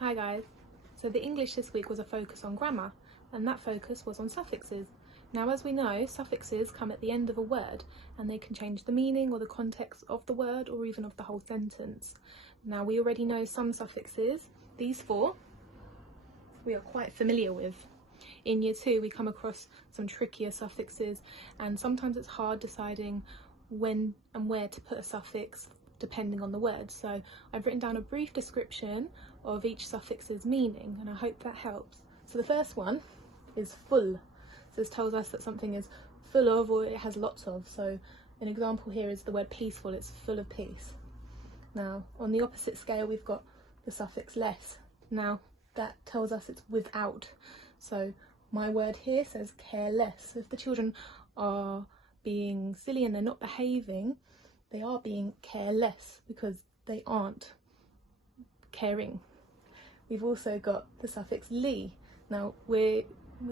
Hi guys. So the English this week was a focus on grammar, and that focus was on suffixes. Now, as we know, suffixes come at the end of a word and they can change the meaning or the context of the word or even of the whole sentence. Now, we already know some suffixes. These four we are quite familiar with. In year 2 we come across some trickier suffixes, and sometimes it's hard deciding when and where to put a suffix depending on the word. So I've written down a brief description of each suffix's meaning, and I hope that helps. So the first one is full. So this tells us that something is full of, or it has lots of. So an example here is the word peaceful. It's full of peace. Now on the opposite scale we've got the suffix less. Now that tells us it's without. So my word here says careless. So if the children are being silly and they're not behaving, they are being careless because they aren't caring. We've also got the suffix ly. Now we're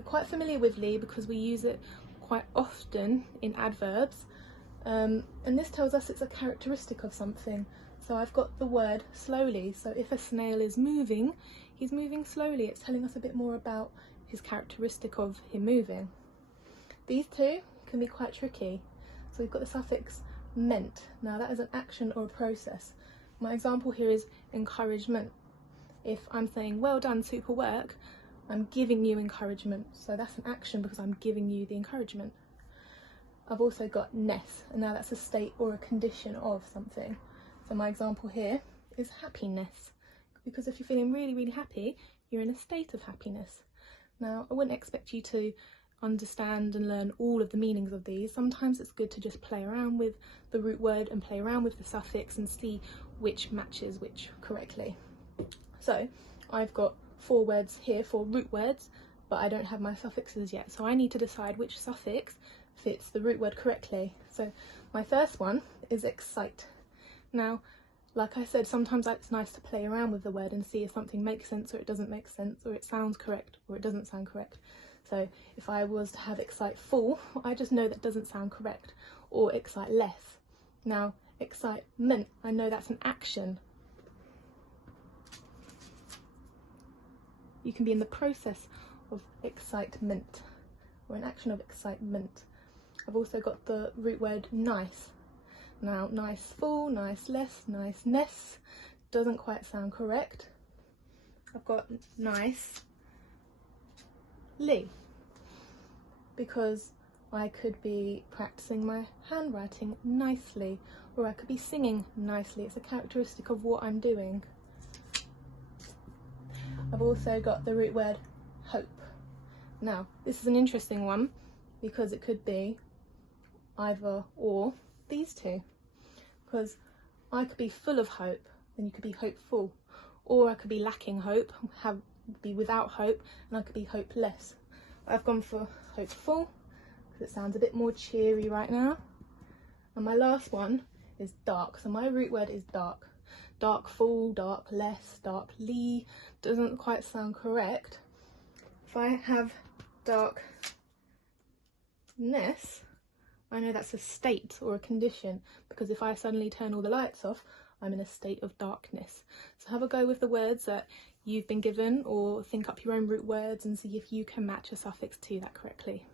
quite familiar with ly because we use it quite often in adverbs, and this tells us it's a characteristic of something. So I've got the word slowly. So if a snail is moving, he's moving slowly. It's telling us a bit more about his characteristic of him moving. These two can be quite tricky. So we've got the suffix meant. Now that is an action or a process. My example here is encouragement. If I'm saying well done, super work, I'm giving you encouragement. So that's an action because I'm giving you the encouragement. I've also got ness, and now that's a state or a condition of something. So my example here is happiness, because if you're feeling really, really happy, you're in a state of happiness. Now I wouldn't expect you to understand and learn all of the meanings of these. Sometimes it's good to just play around with the root word and play around with the suffix and see which matches which correctly. So I've got 4 words here, 4 root words, but I don't have my suffixes yet, so I need to decide which suffix fits the root word correctly. So my first one is excite. Now, like I said, sometimes it's nice to play around with the word and see if something makes sense or it doesn't make sense, or it sounds correct or it doesn't sound correct. So if I was to have excite full, I just know that doesn't sound correct, or excite less. Now excitement, I know that's an action. You can be in the process of excitement, or an action of excitement. I've also got the root word nice. Now nice full, nice less, niceness doesn't quite sound correct. I've got nice ly, because I could be practicing my handwriting nicely, or I could be singing nicely. It's a characteristic of what I'm doing. I've also got the root word hope. Now this is an interesting one because it could be either or these two, because I could be full of hope, then you could be hopeful, or I could be lacking hope, be without hope, and I could be hopeless. I've gone for hopeful because it sounds a bit more cheery right now. And my last one is dark. So my root word is dark. Dark full, dark less, dark ly doesn't quite sound correct. If I have darkness, I know that's a state or a condition, because if I suddenly turn all the lights off, I'm in a state of darkness. So have a go with the words that you've been given, or think up your own root words and see if you can match a suffix to that correctly.